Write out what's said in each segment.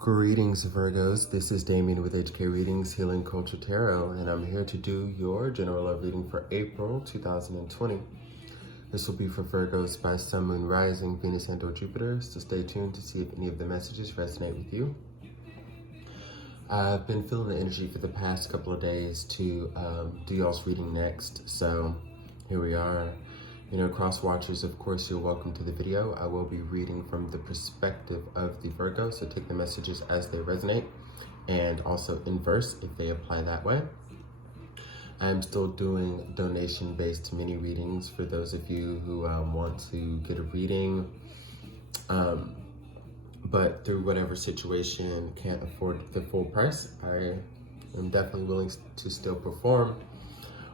Greetings, Virgos. This is Damien with HK Readings, Healing Culture Tarot, and I'm here to do your general love reading for April 2020. This will be for Virgos by Sun, Moon, Rising, Venus, and or Jupiter, so stay tuned to see if any of the messages resonate with you. I've been feeling the energy for the past couple of days to do y'all's reading next, so here we are. You know, cross watchers, of course, you're welcome to the video. I will be reading from the perspective of the Virgo, so take the messages as they resonate, and also in verse if they apply that way. I'm still doing donation-based mini readings for those of you who want to get a reading, but through whatever situation can't afford the full price. I am definitely willing to still perform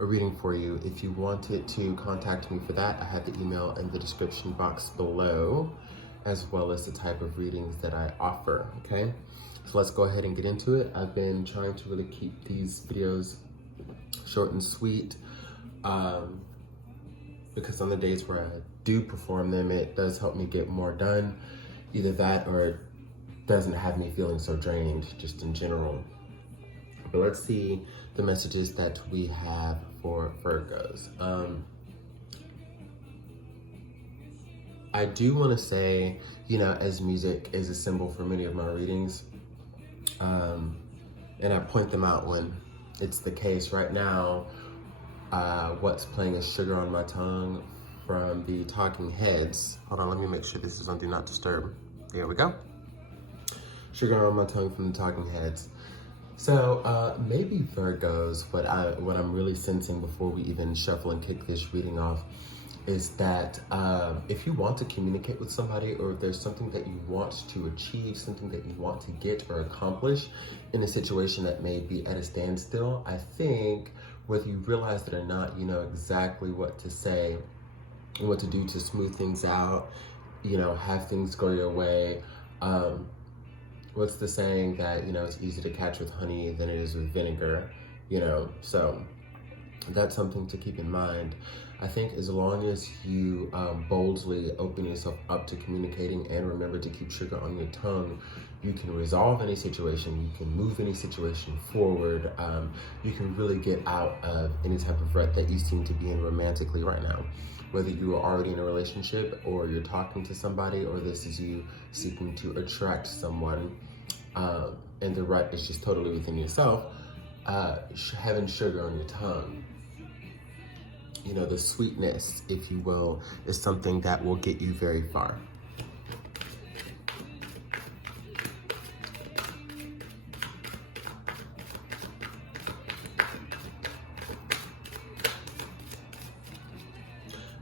a reading for you. If you wanted to contact me for that, I have the email in the description box below, as well as the type of readings that I offer, okay? So let's go ahead and get into it. I've been trying to really keep these videos short and sweet, because on the days where I do perform them, it does help me get more done. Either that or it doesn't have me feeling so drained, just in general. But let's see the messages that we have for Virgos. I do want to say, you know, as music is a symbol for many of my readings, and I point them out when it's the case. Right now, what's playing is Sugar on My Tongue from the Talking Heads. Hold on, let me make sure this is on Do Not Disturb. There we go. Sugar on My Tongue from the Talking Heads. So maybe Virgos, what I'm really sensing before we even shuffle and kick this reading off is that if you want to communicate with somebody, or if there's something that you want to achieve, something that you want to get or accomplish in a situation that may be at a standstill, I think whether you realize it or not, you know exactly what to say and what to do to smooth things out, you know, have things go your way. What's the saying that, you know, it's easier to catch with honey than it is with vinegar, you know? So that's something to keep in mind. I think as long as you boldly open yourself up to communicating and remember to keep sugar on your tongue, you can resolve any situation, you can move any situation forward, you can really get out of any type of rut that you seem to be in romantically right now. Whether you are already in a relationship, or you're talking to somebody, or this is you seeking to attract someone, and the rut is just totally within yourself, having sugar on your tongue, you know, the sweetness, if you will, is something that will get you very far.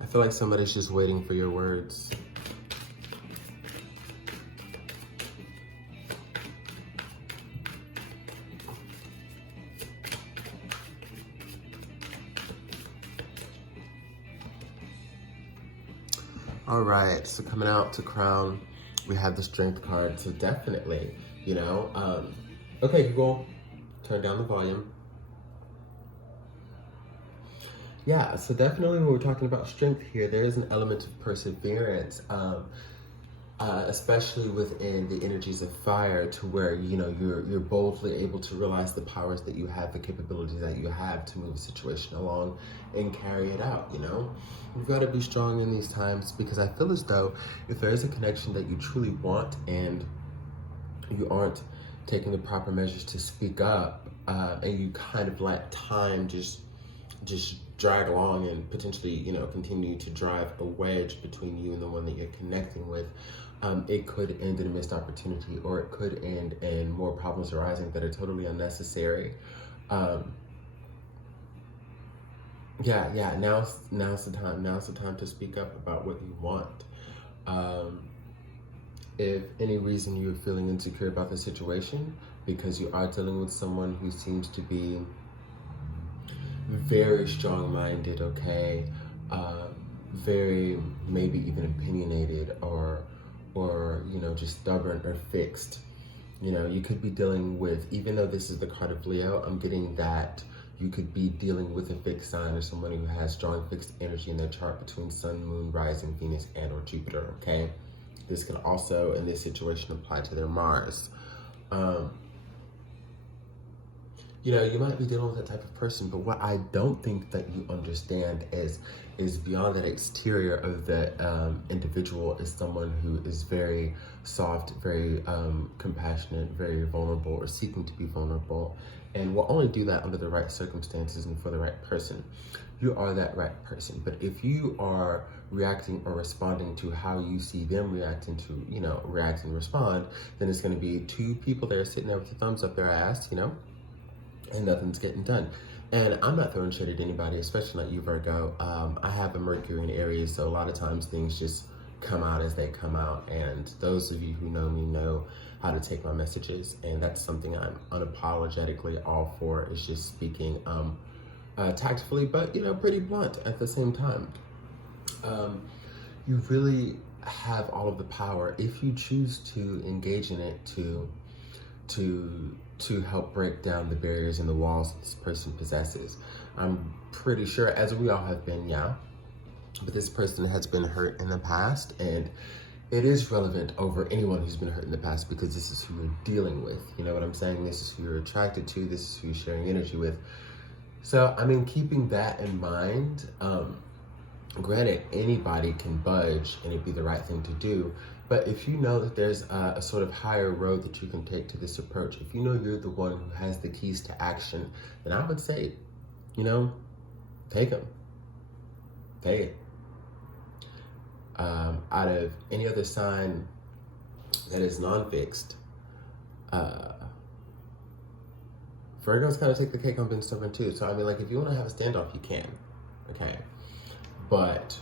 I feel like somebody's just waiting for your words. All right, so coming out to Crown, we have the Strength card. So definitely, you know, okay, Google, turn down the volume. Yeah, so definitely when we're talking about strength here, there is an element of perseverance, especially within the energies of fire, to where, you know, you're boldly able to realize the powers that you have, the capabilities that you have to move a situation along and carry it out, you know? You've got to be strong in these times, because I feel as though if there is a connection that you truly want and you aren't taking the proper measures to speak up, and you kind of let time just drag along and potentially, you know, continue to drive a wedge between you and the one that you're connecting with, it could end in a missed opportunity, or it could end in more problems arising that are totally unnecessary. Now's the time to speak up about what you want. If any reason you're feeling insecure about the situation, because you are dealing with someone who seems to be very strong-minded, okay, very maybe even opinionated, or you know, just stubborn or fixed. You know, you could be dealing with, even though this is the card of Leo, I'm getting that you could be dealing with a fixed sign, or someone who has strong fixed energy in their chart between Sun, Moon, Rising, Venus, and or Jupiter, okay? This can also, in this situation, apply to their Mars. Um, you know, you might be dealing with that type of person, but what I don't think that you understand is beyond that exterior of the individual is someone who is very soft, very compassionate, very vulnerable, or seeking to be vulnerable, and will only do that under the right circumstances and for the right person. You are that right person, but if you are reacting or responding to how you see them reacting to, you know, react and respond, then it's going to be two people that are sitting there with their thumbs up their ass, you know, and nothing's getting done. And I'm not throwing shit at anybody, especially not you, Virgo. I have a Mercury in Aries, so a lot of times things just come out as they come out. And those of you who know me know how to take my messages, and that's something I'm unapologetically all for. Is just speaking tactfully, but you know, pretty blunt at the same time. You really have all of the power if you choose to engage in it to help break down the barriers and the walls that this person possesses. I'm pretty sure, as we all have been, yeah, but this person has been hurt in the past, and it is relevant over anyone who's been hurt in the past because this is who you're dealing with. You know what I'm saying? This is who you're attracted to. This is who you're sharing energy with. So, I mean, keeping that in mind, granted, anybody can budge and it'd be the right thing to do. But if you know that there's a sort of higher road that you can take to this approach, if you know you're the one who has the keys to action, then I would say, you know, take them. Take it. Out of any other sign that is non-fixed, Virgo's kind of take the cake on being stubborn too. So, I mean, like, if you want to have a standoff, you can. Okay. But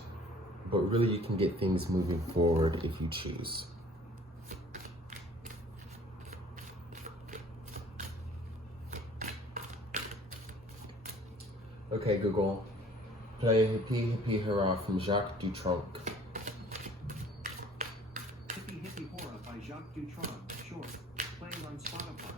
really you can get things moving forward if you choose. Okay, Google, play Hippie Hippie Hurrah from Jacques Dutronc. Hippie Hippie Hurrah by Jacques Dutronc, short, playing on Spotify.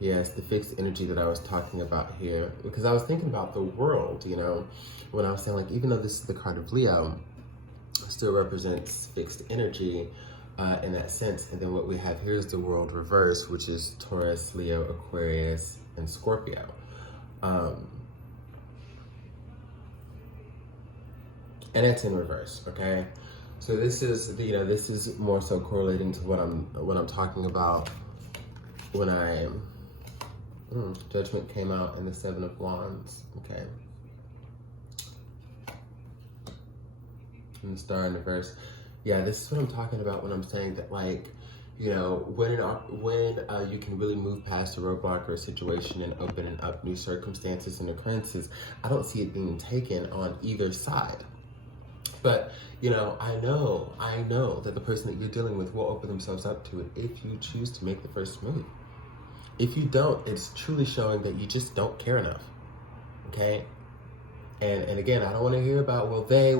Yes, the fixed energy that I was talking about here, because I was thinking about the world, you know, when I was saying, like, even though this is the card of Leo, it still represents fixed energy in that sense. And then what we have here is the world reverse, which is Taurus, Leo, Aquarius, and Scorpio. And it's in reverse, okay? So this is, you know, this is more so correlating to what I'm talking about when Judgment came out in the Seven of Wands, okay? And the Star in reverse. Yeah, this is what I'm talking about when I'm saying that, like, you know, when you can really move past a roadblock or a situation and opening up new circumstances and occurrences, I don't see it being taken on either side. But, you know, I know that the person that you're dealing with will open themselves up to it if you choose to make the first move. If you don't, it's truly showing that you just don't care enough, okay? And again, I don't want to hear about, will they.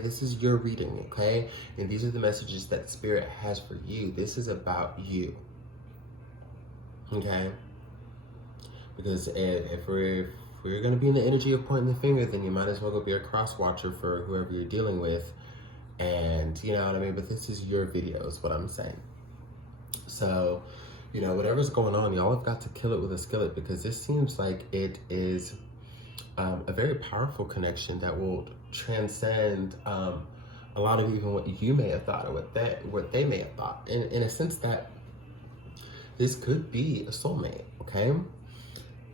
This is your reading, okay? And these are the messages that Spirit has for you. This is about you, okay? Because if we're going to be in the energy of pointing the finger, then you might as well go be a cross watcher for whoever you're dealing with. And you know what I mean? But this is your video is what I'm saying. So, you know, whatever's going on, y'all have got to kill it with a skillet, because this seems like it is a very powerful connection that will transcend a lot of even what you may have thought or what they may have thought. In a sense that this could be a soulmate, okay?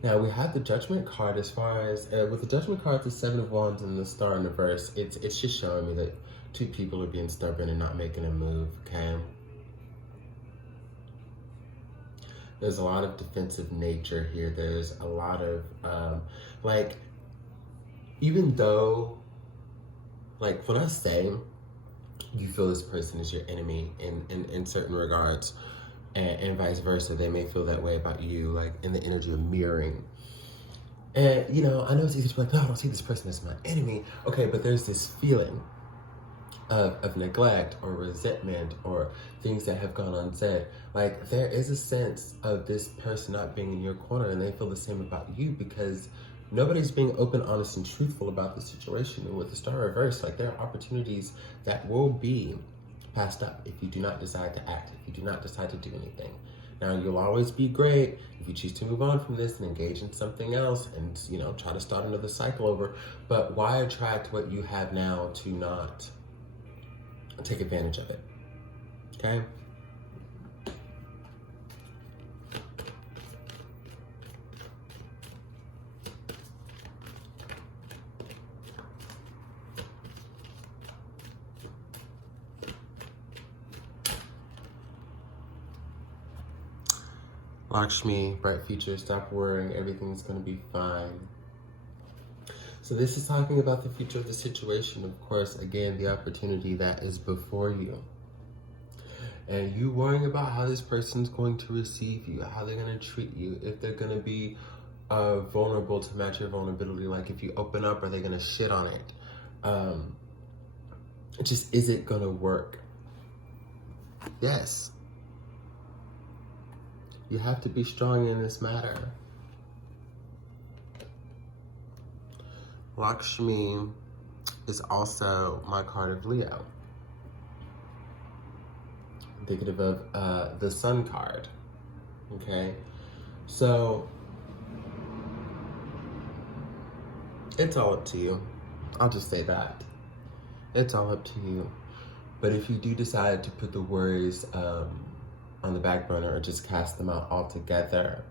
Now, we have the Judgment card as far as, with the Judgment card, the Seven of Wands and the Star in reverse, it's just showing me that two people are being stubborn and not making a move, okay? There's a lot of defensive nature here. There's a lot of, like, even though, like, when I say you feel this person is your enemy in certain regards, and vice versa, they may feel that way about you, like in the energy of mirroring. And, you know, I know it's easy to be like, no, I don't see this person as my enemy. Okay, but there's this feeling of neglect or resentment or things that have gone unsaid. Like, there is a sense of this person not being in your corner, and they feel the same about you because Nobody's being open, honest, and truthful about the situation. And with the star reversed, like, there are opportunities that will be passed up if you do not decide to act, if you do not decide to do anything. Now, you'll always be great if you choose to move on from this and engage in something else and, you know, try to start another cycle over. But why attract what you have now to not take advantage of it? Okay? Lakshmi, bright future, stop worrying, everything's going to be fine. So this is talking about the future of the situation. Of course, again, the opportunity that is before you. And you worrying about how this person's going to receive you, how they're going to treat you, if they're going to be vulnerable to match your vulnerability. Like, if you open up, are they going to shit on it? Is it going to work? Yes. You have to be strong in this matter. Lakshmi is also my card of Leo. Indicative of the Sun card. Okay? So, it's all up to you. I'll just say that. It's all up to you. But if you do decide to put the worries on the back burner or just cast them out altogether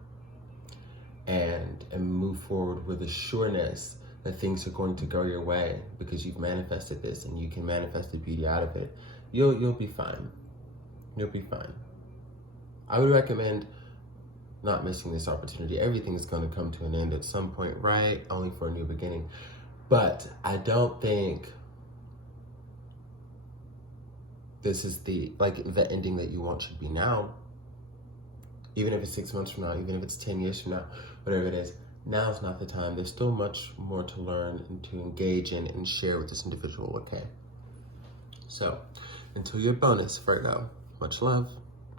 and move forward with a sureness that things are going to go your way because you've manifested this and you can manifest the beauty out of it, you'll be fine. You'll be fine. I would recommend not missing this opportunity. Everything's going to come to an end at some point, right? Only for a new beginning. But I don't think this is the ending that you want should be now. Even if it's 6 months from now, even if it's 10 years from now, whatever it is, now's not the time. There's still much more to learn and to engage in and share with this individual, okay? So, until your bonus, Virgo, much love.